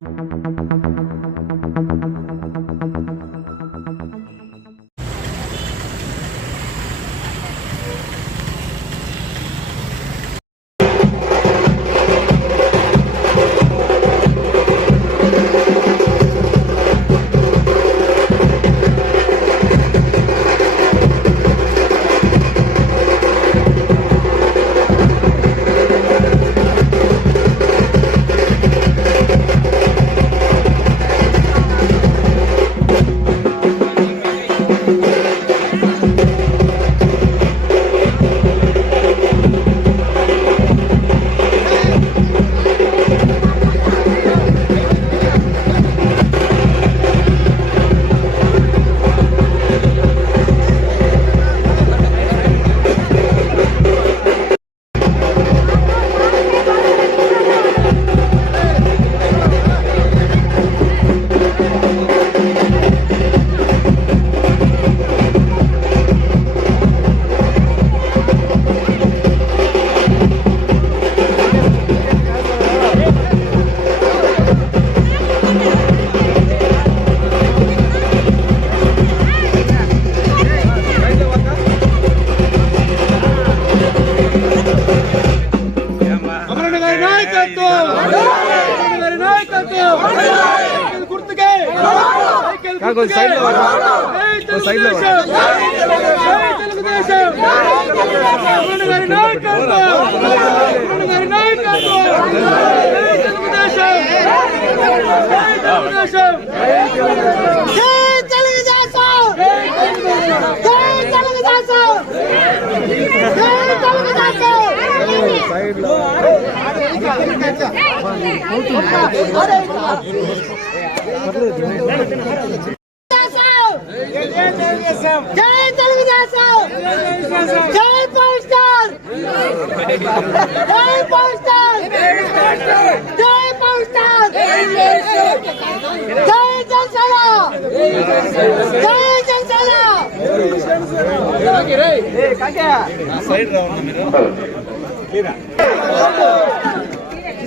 Thank you. Cycle గుర్తుకే జై తెలుగుదేశం జై తెలుగుదేశం అమరణ గారి నాయకత్వం అమరణ గారి నాయకత్వం జై తెలుగుదేశం జై తెలుగుదేశం జై తెలుగుదేశం జై తెలుగుదేశం జై తెలుగుదేశం జై తెలుగుదేశం జై పవర్ స్టార్ జై పవర్ స్టార్ జై పవర్ స్టార్ జై జనసేన జై జనసేన జై పవర్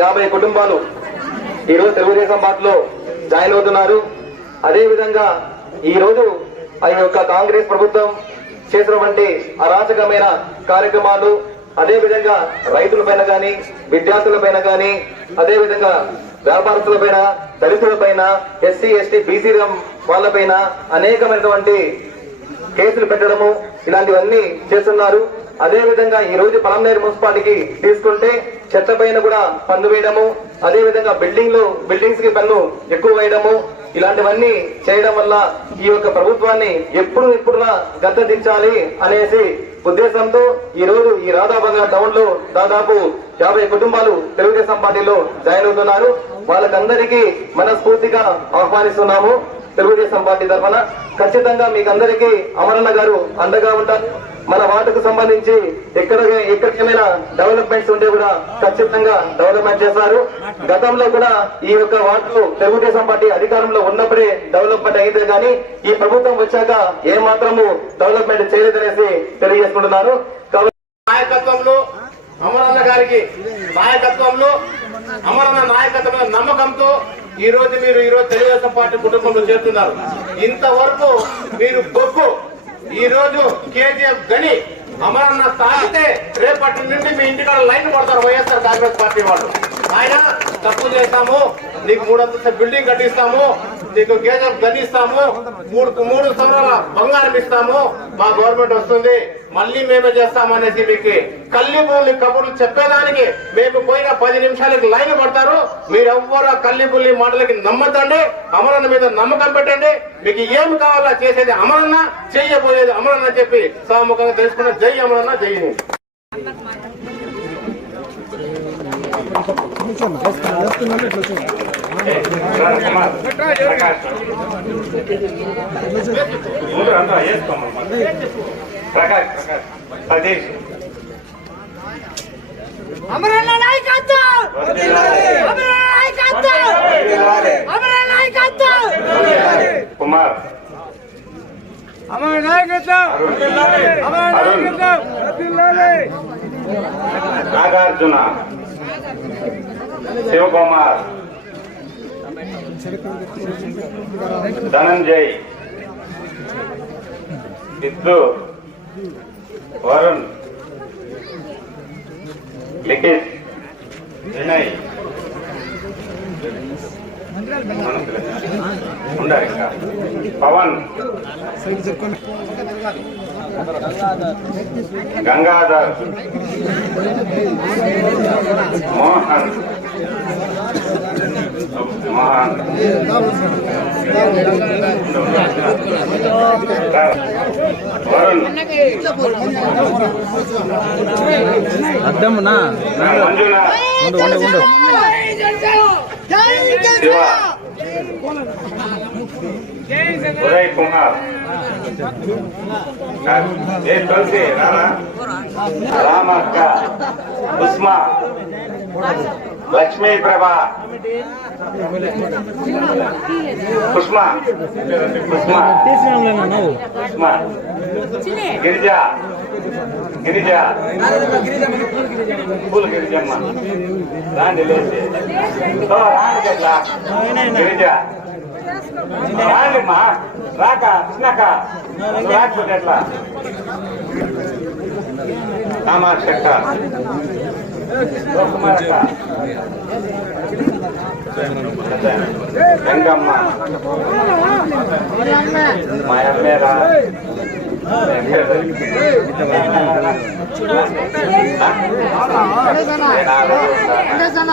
యాభై కుటుంబాలు ఈరోజు తెలుగుదేశం పార్టీలో జాయిన్ అవుతున్నారు. అదే విధంగా ఈ రోజు ఆ యొక్క కాంగ్రెస్ ప్రభుత్వం చేసినటువంటి అరాచకమైన కార్యక్రమాలు అదే విధంగా రైతుల పైన కానీ విద్యార్థుల పైన కానీ అదే విధంగా వ్యాపారస్తుల పైన దళితుల పైన ఎస్సీ ఎస్టీ బీసీ వాళ్ళపైన అనేకమైనటువంటి కేసులు పెట్టడము ఇలాంటివన్నీ చేస్తున్నారు. అదే విధంగా ఈ రోజు పలంనేరు మున్సిపాలిటీకి తీసుకుంటే చెత్త పైన కూడా పన్ను వేయడము అదే విధంగా బిల్డింగ్లో బిల్డింగ్స్కి పన్ను ఎక్కువ వేయడము ఇలాంటివన్నీ చేయడం వల్ల ఈ యొక్క ప్రభుత్వాన్ని ఎప్పుడు ఇప్పుడులా గద్దదించాలి అనేసి ఉద్దేశంతో ఈ రోజు ఈ రాధాబంగా టౌన్లో దాదాపు యాభై కుటుంబాలు తెలుగుదేశం పార్టీలో జాయిన్ అవుతున్నారు. వాళ్ళకందరికీ మనస్ఫూర్తిగా ఆహ్వానిస్తున్నాము తెలుగుదేశం పార్టీ తరఫున. ఖచ్చితంగా మీకందరికీ అమరన్న గారు అండగా ఉంటారు. మన వార్డుకు సంబంధించి ఎక్కడ ఎక్కడికైనా డెవలప్మెంట్స్ ఉంటే కూడా ఖచ్చితంగా డెవలప్మెంట్ చేస్తారు. గతంలో కూడా ఈ యొక్క వార్డు తెలుగుదేశం పార్టీ అధికారంలో ఉన్నప్పుడే డెవలప్మెంట్ అయితే కానీ ఈ ప్రభుత్వం వచ్చాక ఏ మాత్రము డెవలప్మెంట్ చేయలేదనేసి తెలియజేసుకుంటున్నారు. నాయకత్వంలో అమరన్న గారికి నాయకత్వంలో అమరన్న నాయకత్వంలో నమ్మకంతో ఈ రోజు మీరు ఈ రోజు తెలుగుదేశం పార్టీ కుటుంబంలో చేరుతున్నారు. ఇంతవరకు మీరు గొప్ప ఈ రోజు కేజీఎఫ్ గని అమరన్న తాగితే రేపటి నుండి మీ ఇంటికాడ లైన్ పడతారు వైఎస్ఆర్ కాంగ్రెస్ పార్టీ వాళ్ళు. ఆయన తప్పు చేస్తాము నీకు మూడు అంతస్తుల బిల్డింగ్ కట్టిస్తాము నీకు గేదెలు గనిస్తాము మూడు మూడు సంవత్సరాల బంగారం ఇస్తాము మా గవర్నమెంట్ వస్తుంది మళ్ళీ మేమే చేస్తామనేసి మీకు కల్లిబుల్లి కబుర్లు చెప్పేదానికి మేము పోయిన పది నిమిషాలకి లైన్ పడతారు. మీరు ఎవ్వరు కల్లి మాటలకి నమ్మద్దండి అమరన్న మీద నమ్మకం పెట్టండి. మీకు ఏం కావాలో చేసేది అమరన్న చెయ్యబోయేది అమరన్న చెప్పి సాముఖంగా తెలుసుకున్న జై అమరన్న జై హింద్. ప్రకాష్ సతీష్ అమరన్న నాయకత్వం అమరన్న నాయకత్వం అమరన్న నాయకత్వం కుమార్ అమర నాయకత్వం అమర నాయకత్వం నాగార్జున! శివకుమార్! ధనంజయ్. సిద్ధు వరుణ్. లిఖిత్. వినయ్. ఉండాలి పవన్. గంగాధర్. మోహన్. మోహన్ వరుణ్ అద్దమ్మునా మంజునాథ్ జై శివ జనసేన ఉదయ్ కుమార్ ఏ తులసి రానా రామక్క ఉస్మా లక్ష్మీ ప్రభా ఉస్మా ఉస్మా ఉస్మా గిరిజ గిరిజ పూల గిరిజమ్మ రాండి లేచి గిరిజ. రాండిమ్మా రాక చిన్నక రాకపోతే ఎట్లా కామాక్షక్క కుమారక్క గంగమ్మ మా అమ్మేరా కృష్ణ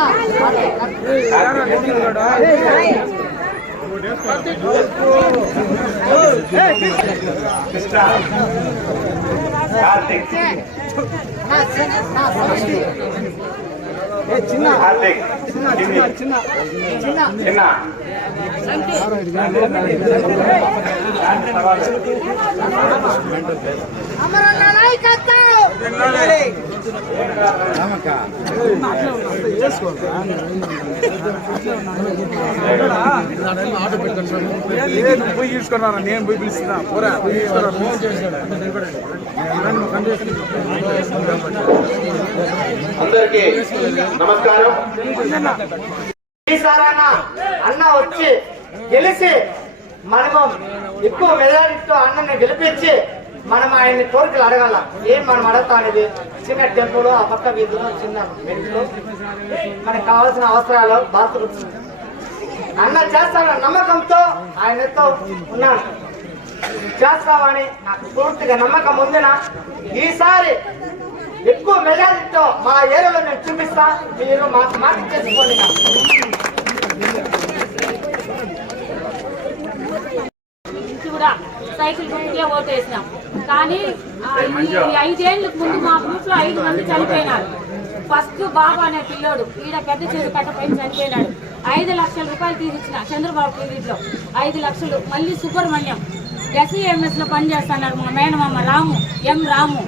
కార్తిక్ కార్తిక్ చిన్న చిన్న అమరన్న నాయకత్వం! నువ్వు పోయి తీసుకున్నారా నేను పోయి పిలుస్తున్నా పోరా పోయి తీసుకురా ఫోన్ చేశాడు అందరికీ నమస్కారం. ఈసారన్న అన్న వచ్చి గెలిచి మనము ఎక్కువ మెజారిటీతో అన్నని గెలిపించి మనం ఆయన్ని కోరికలు అడగాల. ఏం మనం అడగతా అనేది? చిన్న టెంపుల్ ఆ పక్క వీధులు చిన్న మెట్లు. మనకు కావాల్సిన అవసరాలు బాత్రూమ్స్ అన్న చేస్తాన నమ్మకంతో ఆయనతో ఉన్నాను చేస్తామని నాకు పూర్తిగా నమ్మకం ఉందిన? ఈసారి ఎక్కువ మెజారిటీతో మా ఏరియాలో నేను చూపిస్తా. మీరు మాకు మాట చేసుకోండి కూడా సైకిల్ గుర్తుకే కానీ ఐదేళ్ళకు ముందు మా గ్రూప్లో ఐదు మంది చనిపోయినారు. ఫస్ట్ బాబు అనే పిల్లోడు ఈడ పెద్ద చెరువు కట్టపోయి చనిపోయినాడు. ఐదు లక్షల రూపాయలు తీసిచ్చిన చంద్రబాబు పీరియడ్లో ఐదు లక్షలు. మళ్ళీ సుబ్రహ్మణ్యం ఎస్ఈఎంఎస్లో పనిచేస్తున్నారు మా మేనమామ రాము ఎం రాము.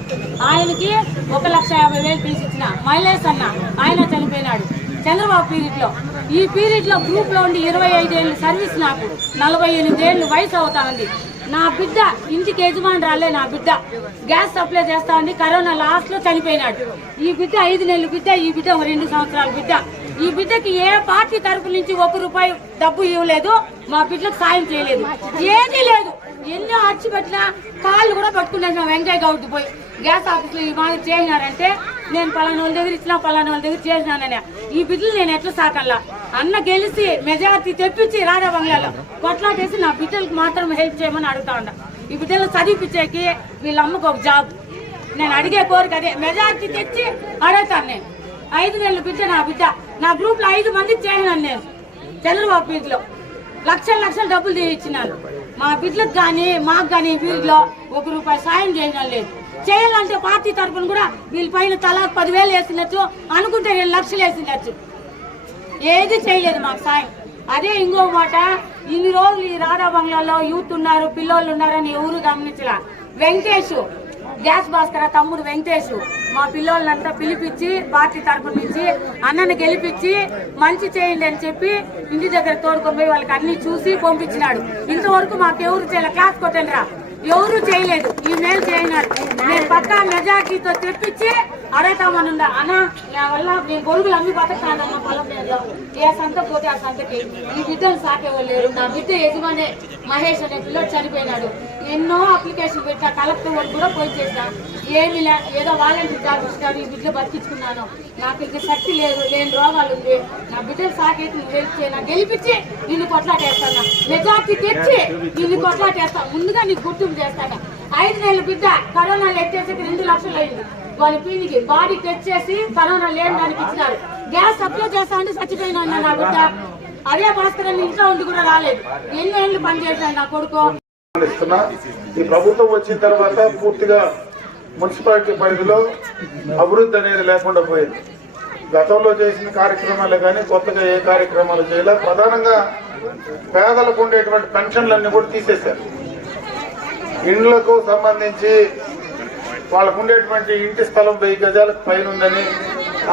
ఆయనకి ఒక లక్ష యాభై వేలు తీసిచ్చిన మైలేష్ అన్న ఆయన చనిపోయినాడు. చంద్రబాబు పీరియడ్లో ఈ పీరియడ్లో గ్రూప్లో ఉండి ఇరవై ఐదేళ్ళు సర్వీస్ నాకు. నలభై ఎనిమిది ఏళ్ళు వయసు అవుతా ఉంది. నా బిడ్డ ఇంటికి యజమాని రాలే నా బిడ్డ. గ్యాస్ సప్లై చేస్తా ఉంది కరోనా లాస్ట్లో చనిపోయినాడు. ఈ బిడ్డ ఐదు నెలల బిడ్డ ఈ బిడ్డ ఒక రెండు సంవత్సరాల బిడ్డ. ఈ బిడ్డకి ఏ పార్టీ తరపు నుంచి ఒక రూపాయి డబ్బు ఇవ్వలేదు మా బిడ్డకు సాయం చేయలేదు. ఏమీ లేదు. ఎన్నో అర్చి పెట్టినా కాళ్ళు కూడా పట్టుకునేసిన వెంకయ్య గౌడ్ పోయి. గ్యాస్ ఆఫీస్లో ఈ మాదిరి చేసినారంటే నేను పలానా వాళ్ళ దగ్గర ఇచ్చిన పలానా వాళ్ళ దగ్గర చేసినానని. ఈ బిడ్డలు నేను ఎట్లా సాకల్లా అన్న గెలిచి మెజార్టీ తెప్పించి రాధా బంగ్లాలో కొట్లాటేసి నా బిడ్డలకు మాత్రం హెల్ప్ చేయమని అడుగుతా ఉండ. ఈ బిడ్డలు చదివిపించేకి వీళ్ళ అమ్మకు ఒక జాబ్ నేను అడిగే కోరిక అదే. మెజార్టీ తెచ్చి అడుగుతాను నేను. ఐదు నెలల బిడ్డ నా బిడ్డ. నా గ్రూప్లో ఐదు మందికి చేసినాను నేను. చంద్రబాబు వీధిలో లక్షల లక్షల డబ్బులు తీయించినాను మా బిడ్డలకు కానీ మాకు కానీ వీరిలో ఒక రూపాయి సాయం చేయడం లేదు. చేయాలంటే పార్టీ తరఫున కూడా వీళ్ళ పైన తలా పదివేలు వేసినచ్చు అనుకుంటే రెండు లక్షలు వేసినచ్చు ఏది చేయలేదు మాకు సాయం. అదే ఇంకో మాట ఇన్ని రోజులు ఈ రాధా బంగ్లాలో యూత్ ఉన్నారు పిల్లోళ్ళు ఉన్నారని ఎవరు గమనించలా. వెంకటేష్ గ్యాస్ భాస్కర తమ్ముడు వెంకటేష్. మా పిల్లోళ్ళంతా పిలిపించి పార్టీ తరపు నుంచి అన్నని గెలిపించి మంచి చేయండి అని చెప్పి ఇంటి దగ్గర తోడుకొని పోయి వాళ్ళకి అన్ని చూసి పంపించినాడు. ఇంతవరకు మాకు ఎవరు క్లాస్ కొట్టండి రా. ఎవరు చేయలేదు. ఈ మేలు చేయనాడు. నేను పక్కా మెజార్టీతో తెప్పించి అడుగుతామనుందా అన్న నా వల్ల నేను గొడుగులు అమ్మి బతకాలన్న పొలం మీద ఏ సంత పోతే ఆ సంతకి. ఈ బిడ్డలు సాకేవాళ్ళు లేరు. నా బిడ్డ యజమానే. మహేష్ అనే పిల్లడు చనిపోయినాడు. ఎన్నో అప్లికేషన్ పెట్టా కలెక్టర్ వాళ్ళు కూడా పోయి చేశా ఏమి లే ఏదో వాలంటీర్ జాబ్ కానీ ఈ బిడ్డ బతికించుకున్నాను. నాకు ఇంకా శక్తి లేదు లేని రోగాలు ఉంది. నా బిడ్డలు సాకేసి నువ్వు హెల్ప్ గెలిపించి నిన్ను కొట్లాటేస్తాను. మెజార్టీ తెచ్చి నిన్ను కొట్లాటేస్తాను. ముందుగా నీకు గుర్తింపు చేస్తాను. ఐదు నెలల బిడ్డ కరోనా ఎత్తేసి రెండు లక్షలు అయింది. వాళ్ళ పీనికి బాడీ తెచ్చేసి కరోనా లేని దానికి ఇచ్చినారు. గ్యాస్ సప్లై చేస్తా అంటే చచ్చిపోయినా నా బిడ్డ. అదే భాస్కర్ ఇంట్లో ఉండి కూడా రాలేదు. ఎన్ని ఏళ్ళు పని నా కొడుకు? ఈ ప్రభుత్వం వచ్చిన తర్వాత పూర్తిగా మున్సిపాలిటీ పరిధిలో అభివృద్ధి అనేది లేకుండా పోయింది. గతంలో చేసిన కార్యక్రమాలు కానీ కొత్తగా ఏ కార్యక్రమాలు చేయాల. ప్రధానంగా పేదలకు ఉండేటువంటి పెన్షన్లన్నీ కూడా తీసేశారు. ఇండ్లకు సంబంధించి వాళ్ళకు ఉండేటువంటి ఇంటి స్థలం వెయ్యి గజాలకు పైన ఉందని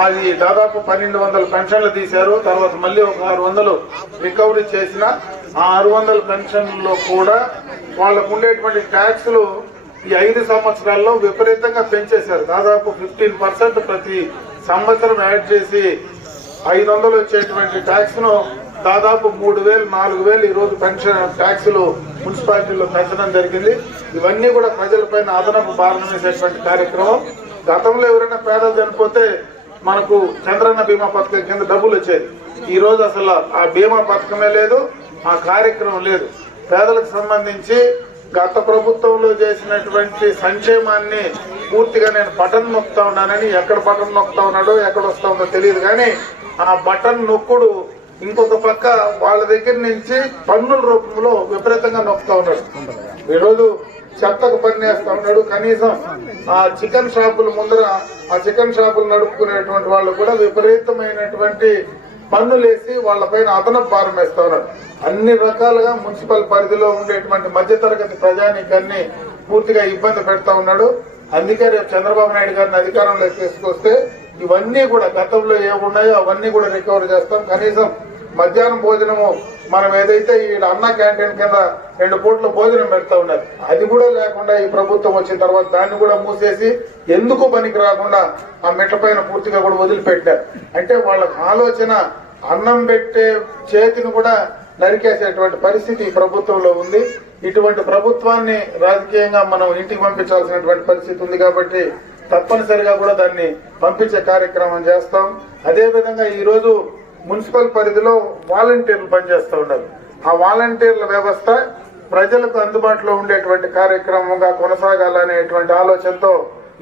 అది దాదాపు పన్నెండు వందల పెన్షన్లు తీశారు. తర్వాత మళ్ళీ ఒక ఆరు వందలు రికవరీ చేసిన ఆ ఆరు వందల పెన్షన్లో కూడా వాళ్ళకు ఉండేటువంటి ట్యాక్స్లు ఈ ఐదు సంవత్సరాల్లో విపరీతంగా పెంచేశారు. దాదాపు ఫిఫ్టీన్ పర్సెంట్ ప్రతి సంవత్సరం యాడ్ చేసి ఐదు వందలు వచ్చేటువంటి ట్యాక్స్ను దాదాపు మూడు వేలు నాలుగు వేలు ఈరోజు పెన్షన్ ట్యాక్సులు మున్సిపాలిటీలో పెంచడం జరిగింది. ఇవన్నీ కూడా ప్రజలపైన అదనపు భారం వేసేటువంటి కార్యక్రమం. గతంలో ఎవరైనా పేదలు చనిపోతే మనకు చంద్రన్న బీమా పథకం కింద డబ్బులు వచ్చేది ఈ రోజు అసలు ఆ బీమా పథకమే లేదు ఆ కార్యక్రమం లేదు. పేదలకు సంబంధించి గత ప్రభుత్వంలో చేసినటువంటి సంక్షేమాన్ని పూర్తిగా నేను బటన్ నొక్కుతా ఉన్నానని ఎక్కడ బటన్ నొక్కుతా ఉన్నాడో ఎక్కడ వస్తా ఉందో తెలియదు. కానీ ఆ బటన్ నొక్కుడు ఇంకొక పక్క వాళ్ళ దగ్గర నుంచి పన్నుల రూపంలో విపరీతంగా నొక్కుతా ఉన్నాడు. ఈరోజు చెత్తకు పన్ను ఉన్నాడు కనీసం ఆ చికెన్ షాపుల ముందర ఆ చికెన్ షాపులు నడుపుకునేటువంటి వాళ్ళు కూడా విపరీతమైనటువంటి పన్నులేసి వాళ్ళపైన అదనపు భారం వేస్తా ఉన్నారు. అన్ని రకాలుగా మున్సిపల్ పరిధిలో ఉండేటువంటి మధ్యతరగతి ప్రజానీకాన్ని పూర్తిగా ఇబ్బంది పెడతా ఉన్నాడు. అందుకే రేపు చంద్రబాబు నాయుడు గారిని అధికారంలోకి తీసుకొస్తే ఇవన్నీ కూడా గతంలో ఏమున్నాయో అవన్నీ కూడా రికవర్ చేస్తాం. కనీసం మధ్యాహ్నం భోజనము మనం ఏదైతే ఈ అన్న క్యాంటీన్ కింద రెండు పూట్ల భోజనం పెడతా ఉన్నారు అది కూడా లేకుండా ఈ ప్రభుత్వం వచ్చిన తర్వాత దాన్ని కూడా మూసేసి ఎందుకు పనికి రాకుండా ఆ మెట్ల పైన పూర్తిగా కూడా వదిలిపెట్టారు. అంటే వాళ్ళకి ఆలోచన అన్నం పెట్టే చేతిని కూడా నరికేసేటువంటి పరిస్థితి ఈ ప్రభుత్వంలో ఉంది. ఇటువంటి ప్రభుత్వాన్ని రాజకీయంగా మనం ఇంటికి పంపించాల్సినటువంటి పరిస్థితి ఉంది కాబట్టి తప్పనిసరిగా కూడా దాన్ని పంపించే కార్యక్రమం చేస్తాం. అదేవిధంగా ఈరోజు మున్సిపల్ పరిధిలో వాలంటీర్లు పనిచేస్తూ ఉన్నారు. ఆ వాలంటీర్ల వ్యవస్థ ప్రజలకు అందుబాటులో ఉండేటువంటి కార్యక్రమంగా కొనసాగాలనేటువంటి ఆలోచనతో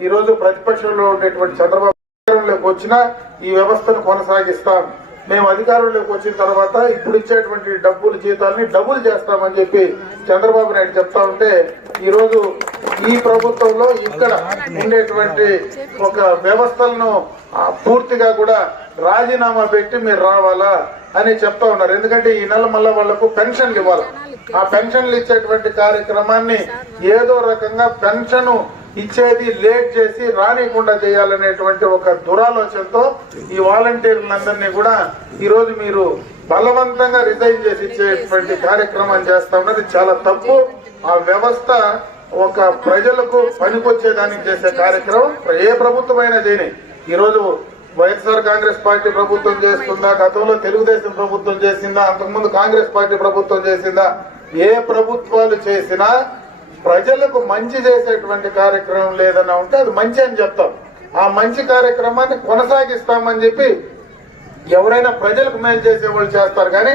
ఈ రోజు ప్రతిపక్షంలో ఉండేటువంటి చంద్రబాబు అధికారంలోకి వచ్చినా ఈ వ్యవస్థను కొనసాగిస్తాం. మేము అధికారంలోకి వచ్చిన తర్వాత ఇప్పుడు ఇచ్చేటువంటి డబ్బులు జీతాలని డబుల్ చేస్తామని చెప్పి చంద్రబాబు నాయుడు చెప్తా ఉంటే ఈరోజు ఈ ప్రభుత్వంలో ఇక్కడ ఉండేటువంటి ఒక వ్యవస్థలను పూర్తిగా కూడా రాజీనామా పెట్టి మీరు రావాలా అని చెప్తా ఉన్నారు. ఎందుకంటే ఈ నెల మళ్ళీ వాళ్ళకు పెన్షన్లు ఇవ్వాలి. ఆ పెన్షన్లు ఇచ్చేటువంటి కార్యక్రమాన్ని ఏదో రకంగా పెన్షన్ ఇచ్చేది లేట్ చేసి రానికుండా చేయాలనేటువంటి ఒక దురాలోచనతో ఈ వాలంటీర్లందరినీ కూడా ఈరోజు మీరు బలవంతంగా రిజైన్ చేసి ఇచ్చేటువంటి కార్యక్రమం చేస్తా ఉన్నది చాలా తప్పు. ఆ వ్యవస్థ ఒక ప్రజలకు పనికొచ్చేదానికి చేసే కార్యక్రమం. ఏ ప్రభుత్వమైనా చేయని ఈరోజు వైఎస్ఆర్ కాంగ్రెస్ పార్టీ ప్రభుత్వం చేస్తుందా? గతంలో తెలుగుదేశం ప్రభుత్వం చేసిందా? అంతకుముందు కాంగ్రెస్ పార్టీ ప్రభుత్వం చేసిందా? ఏ ప్రభుత్వాలు చేసినా ప్రజలకు మంచి చేసేటువంటి కార్యక్రమం లేదన్నా ఉంటే అది మంచి అని చెప్తాం. ఆ మంచి కార్యక్రమాన్ని కొనసాగిస్తామని చెప్పి ఎవరైనా ప్రజలకు మేలు చేసే వాళ్ళు చేస్తారు. కానీ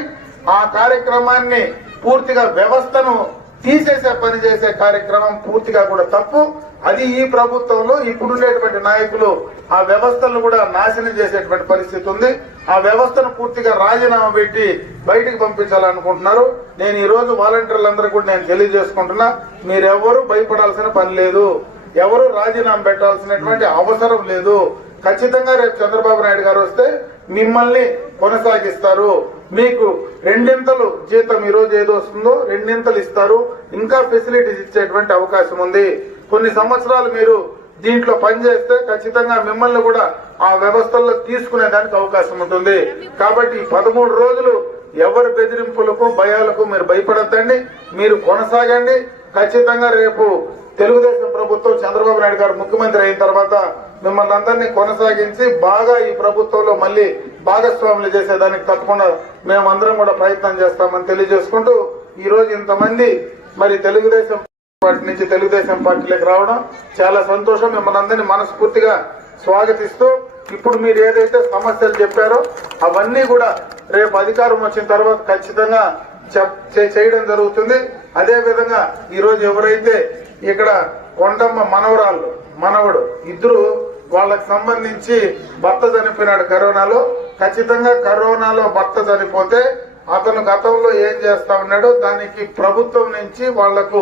ఆ కార్యక్రమాన్ని పూర్తిగా వ్యవస్థను తీసేసే పని చేసే కార్యక్రమం పూర్తిగా కూడా తప్పు. అది ఈ ప్రభుత్వంలో ఇప్పుడుండేటువంటి నాయకులు ఆ వ్యవస్థలను కూడా నాశనం చేసేటువంటి పరిస్థితి ఉంది. ఆ వ్యవస్థను పూర్తిగా రాజీనామా పెట్టి బయటికి పంపించాలనుకుంటున్నారు. నేను ఈ రోజు వాలంటీర్లందరూ కూడా నేను తెలియజేసుకుంటున్నా మీరెవరూ భయపడాల్సిన పని లేదు. ఎవరు రాజీనామా పెట్టాల్సినటువంటి అవసరం లేదు. ఖచ్చితంగా రేపు చంద్రబాబు నాయుడు గారు వస్తే మిమ్మల్ని కొనసాగిస్తారు. మీకు రెండింతలు జీతం ఈ రోజు ఏదో వస్తుందో రెండింతలు ఇస్తారు. ఇంకా ఫెసిలిటీస్ ఇచ్చేటువంటి అవకాశం ఉంది. కొన్ని సంవత్సరాలు మీరు దీంట్లో పనిచేస్తే ఖచ్చితంగా మిమ్మల్ని కూడా ఆ వ్యవస్థల్లో తీసుకునే దానికి అవకాశం ఉంటుంది. కాబట్టి పదమూడు రోజులు ఎవరి బెదిరింపులకు భయాలకు మీరు భయపడద్దండి. మీరు కొనసాగండి. ఖచ్చితంగా రేపు తెలుగుదేశం ప్రభుత్వం చంద్రబాబు నాయుడు గారు ముఖ్యమంత్రి అయిన తర్వాత మిమ్మల్ని అందరినీ కొనసాగించి బాగా ఈ ప్రభుత్వంలో మళ్ళీ భాగస్వాములు చేసేదానికి తప్పకుండా మేమందరం కూడా ప్రయత్నం చేస్తామని తెలియజేసుకుంటూ ఈ రోజు ఇంతమంది మరి తెలుగుదేశం పార్టీ నుంచి తెలుగుదేశం పార్టీలోకి రావడం చాలా సంతోషం. మిమ్మల్ని అందరినీ మనస్ఫూర్తిగా స్వాగతిస్తూ ఇప్పుడు మీరు ఏదైతే సమస్యలు చెప్పారో అవన్నీ కూడా రేపు అధికారం వచ్చిన తర్వాత ఖచ్చితంగా చెప్- చే- చేయడం జరుగుతుంది. అదే విధంగా ఈరోజు ఎవరైతే ఇక్కడ కొండమ్మ మనవరాళ్ళు మనవడు ఇద్దరు వాళ్ళకి సంబంధించి భర్త చనిపోయినాడు కరోనాలో. ఖచ్చితంగా కరోనాలో భర్త చనిపోతే అతను గతంలో ఏం చేస్తా ఉన్నాడో దానికి ప్రభుత్వం నుంచి వాళ్ళకు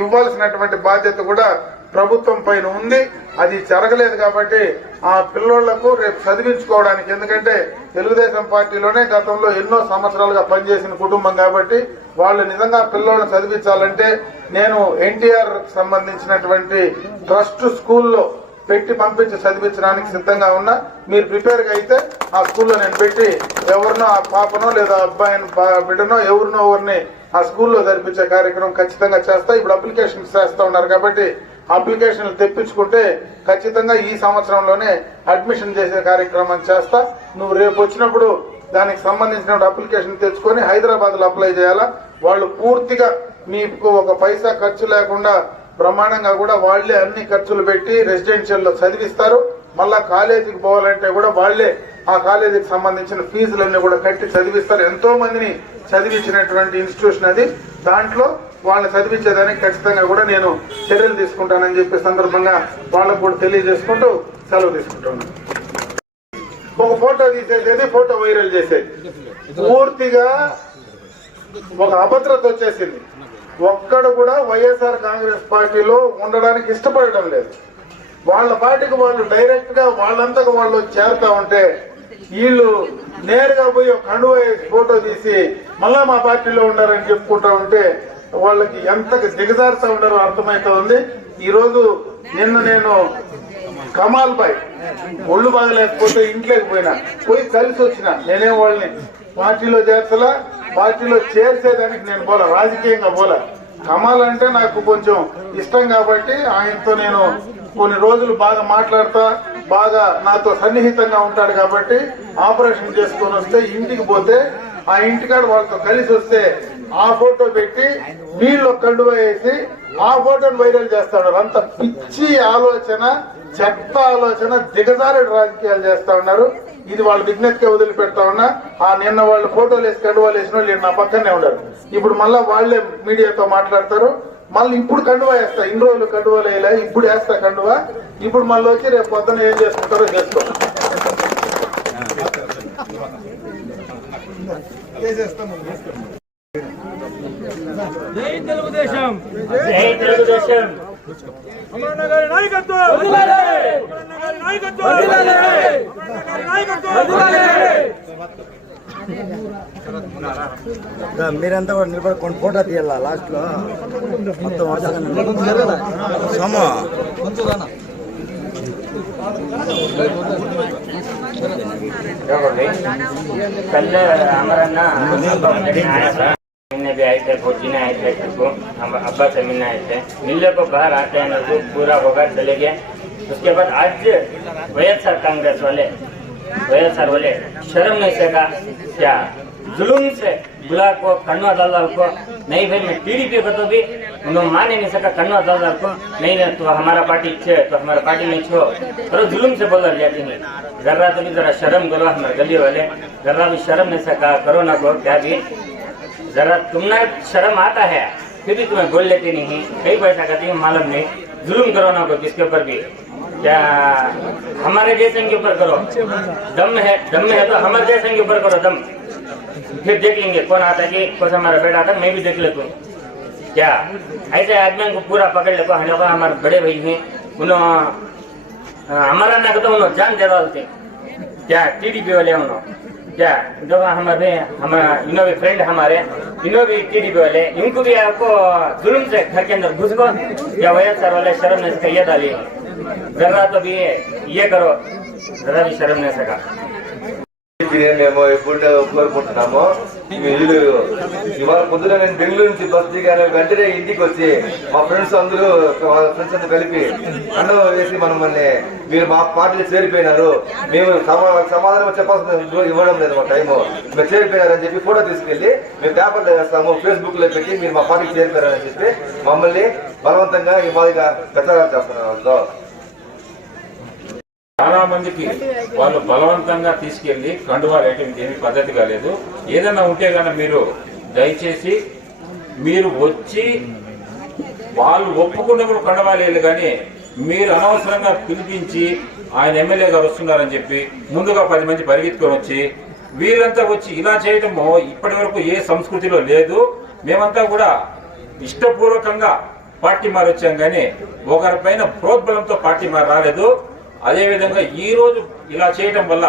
ఇవ్వాల్సినటువంటి బాధ్యత కూడా ప్రభుత్వం పైన ఉంది. అది జరగలేదు కాబట్టి ఆ పిల్లోళ్ళకు రేపు చదివించుకోవడానికి ఎందుకంటే తెలుగుదేశం పార్టీలోనే గతంలో ఎన్నో సంవత్సరాలుగా పనిచేసిన కుటుంబం కాబట్టి వాళ్ళు నిజంగా పిల్లోళ్ళని చదివించాలంటే నేను ఎన్టీఆర్ సంబంధించినటువంటి ట్రస్ట్ స్కూల్లో పెట్టి పంపించి చదివించడానికి సిద్ధంగా ఉన్నా మీరు ప్రిపేర్గా అయితే ఆ స్కూల్లో నేను పెట్టి ఎవరినో ఆ పాపనో లేదా అబ్బాయిని బిడ్డనో ఎవరినో ఎవరిని ఆ స్కూల్లో జరిపించే కార్యక్రమం ఖచ్చితంగా చేస్తా. ఇప్పుడు అప్లికేషన్స్ చేస్తూ ఉన్నారు కాబట్టి అప్లికేషన్లు తెప్పించుకుంటే ఖచ్చితంగా ఈ సంవత్సరంలోనే అడ్మిషన్ చేసే కార్యక్రమం చేస్తా. నువ్వు రేపు వచ్చినప్పుడు దానికి సంబంధించిన అప్లికేషన్ తెచ్చుకొని హైదరాబాద్లో అప్లై చేయాలా? వాళ్ళు పూర్తిగా మీకు ఒక పైసా ఖర్చు లేకుండా బ్రహ్మాండంగా కూడా వాళ్ళే అన్ని ఖర్చులు పెట్టి రెసిడెన్షియల్లో చదివిస్తారు. మళ్ళా కాలేజీకి పోవాలంటే కూడా వాళ్ళే ఆ కాలేజీకి సంబంధించిన ఫీజులన్నీ కూడా కట్టి చదివిస్తారు. ఎంతో మందిని చదివించినటువంటి ఇన్స్టిట్యూషన్ అది. దాంట్లో వాళ్ళని చదివించేదానికి ఖచ్చితంగా కూడా నేను చర్యలు తీసుకుంటానని చెప్పే సందర్భంగా వాళ్ళకు కూడా తెలియజేసుకుంటూ సెలవు తీసుకుంటున్నాను. ఒక ఫోటో తీసేసేది ఫోటో వైరల్ చేసేది. పూర్తిగా ఒక అభద్రత వచ్చేసింది. ఒక్కడు కూడా వైఎస్ఆర్ కాంగ్రెస్ పార్టీలో ఉండడానికి ఇష్టపడడం లేదు. వాళ్ళ పార్టీకి వాళ్ళు డైరెక్ట్గా వాళ్ళంతకు వాళ్ళు చేరుతా ఉంటే వీళ్ళు నేరుగా పోయి ఒక కండువ ఫోటో తీసి మళ్ళా మా పార్టీలో ఉండారని చెప్పుకుంటా ఉంటే వాళ్ళకి ఎంత దిగజారుతా ఉండారో అర్థమైతా ఉంది. ఈ రోజు నిన్న నేను కమాల్ బాయ్ ఒళ్ళు బాగలేకపోతే ఇంట్లోకి పోయినా పోయి కలిసి వచ్చిన నేనే వాళ్ళని పార్టీలో చేర్చలా పార్టీలో చేర్చేదానికి నేను పోలా రాజకీయంగా పోలా. కమల్ అంటే నాకు కొంచెం ఇష్టం కాబట్టి ఆయనతో నేను కొన్ని రోజులు బాగా మాట్లాడతా బాగా నాతో సన్నిహితంగా ఉంటాడు కాబట్టి ఆపరేషన్ చేసుకొని వస్తే ఇంటికి పోతే ఆ ఇంటికాడ వాళ్ళతో కలిసి వస్తే ఆ ఫోటో పెట్టి వీళ్ళు కళ్ళు వేసి ఆ ఫోటోని వైరల్ చేస్తాడు. అంత పిచ్చి ఆలోచన చెత్త ఆలోచన దిగజారుడు రాజకీయాలు చేస్తా ఉన్నారు. ఇది వాళ్ళ విజ్ఞతకి వదిలిపెడతా ఉన్నా ఆ నిన్న వాళ్ళు ఫోటోలు వేసి కండువాలు వేసిన వాళ్ళు నా పక్కనే ఉన్నారు. ఇప్పుడు మళ్ళా వాళ్ళే మీడియాతో మాట్లాడతారు. మళ్ళీ ఇప్పుడు కండువా వేస్తా. ఇన్ని రోజులు కండువాలు వేయలే ఇప్పుడు వేస్తా కండువా. ఇప్పుడు మళ్ళీ వచ్చి రేపు పొద్దున ఏం చేసుకుంటారో చేసుకో. జై తెలుగుదేశం. జై తెలుగుదేశం. మీరంతా కూడా నిలబడుకొని ఫోటో తీయాల లాస్ట్లో? మొత్తం సోమ. అమరన్న घर हम अब्बा से मिलने आए थे। मिलने को बाहर आते हैं लोग पूरा होगा, चले गए। उसके बाद आज वैएसआर कांग्रेस वाले, वैएसआर वाले शर्म नहीं सका क्या जुलूम से बुला को कन्वा दलाल को, नहीं भाई, मैं टीडीपी को तो भी उन्होंने मान नहीं सका कन्वा दलाल को, नहीं नहीं तो हमारा पार्टी छे तो हमारा पार्टी नहीं छो पर जुलूम से बोला जाती है जरा तो भी जरा शर्म करो हमारे गली वाले। जरा भी शर्म नहीं सका, करो ना को क्या भी। जरा तुमने शर्म आता है, फिर भी तुम्हें बोल लेती नहीं कई पैसा करती है, मालूम नहीं। जुलूम करो ना को किसके ऊपर भी। क्या हमारे जैसे के ऊपर करो। दम है दम है तो हमारे जैसे के ऊपर करो दम। फिर देख लेंगे कौन आता है कि कौन हमारा बेटा आता मैं भी देख लेता क्या? ऐसे आदमी को पूरा पकड़ लेको हम लोग हमारे बड़े भाई हैं। उन्होंने हमारा ना तो उन्होंने जान दे डालते क्या? टीडीपी वाले उन्होंने क्या जो हमारे हमारा इनो भी फ्रेंड हमारे इनो भी टीडीपी वाले इनको भी आपको जुल्म से घर के अंदर घुस को या वैएसआर वाले शर्म ने इसका ये डाली जरा तो भी ये करो जरा भी शर्म नहीं सका ఇది మేము ఎప్పుడు కోరుకుంటున్నాము వీళ్ళు ఇవాళ పొద్దున నేను బెంగళూరు నుంచి బస్ దిగాను వెంటనే ఇంటికి వచ్చి మా ఫ్రెండ్స్ అందరూ వాళ్ళ ఫ్రెండ్స్ అందరూ కలిపి అన్నం వేసి మనం మీరు మా పార్టీలో చేరిపోయినారు మేము సమా- సమాధానం చెప్పాల్సిన ఇవ్వడం లేదు మా టైము. మీరు చేరిపోయినారు అని చెప్పి ఫోటో తీసుకెళ్ళి మేము పేపర్లో వేస్తాము ఫేస్బుక్లో పెట్టి మీరు మా పార్టీకి చేరిపోయారని చెప్పి మమ్మల్ని బలవంతంగా ఈ మాదిరిగా ప్రచారాలు చేస్తున్నారు. వాళ్ళతో చాలా మందికి వాళ్ళు బలవంతంగా తీసుకెళ్ళి కండువా వేయటం ఏమి పద్ధతి కాలేదు ఏదైనా ఉంటే కనుక మీరు దయచేసి మీరు వచ్చి వాళ్ళు ఒప్పుకున్నప్పుడు కండవాలేదు కానీ మీరు అనవసరంగా పిలిపించి ఆయన ఎమ్మెల్యే గారు వస్తున్నారని చెప్పి ముందుగా పది మంది పరిగెత్తుకొని వచ్చి వీళ్ళంతా వచ్చి ఇలా చేయటము ఇప్పటి వరకు ఏ సంస్కృతిలో లేదు. మేమంతా కూడా ఇష్టపూర్వకంగా పార్టీ మారి వచ్చాం కానీ ఒకరిపైన ప్రోద్బలంతో పార్టీ మారి రాలేదు అదేవిధంగా ఈరోజు ఇలా చేయటం వల్ల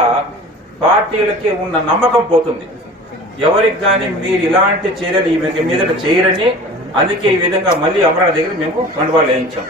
పార్టీలకి ఉన్న నమ్మకం పోతుంది. ఎవరికి కానీ మీరు ఇలాంటి చర్యలు ఈ మీదట చేయరని అందుకే ఈ విధంగా మళ్ళీ అమరావతి దగ్గర మేము కండువాలు వేయించాం.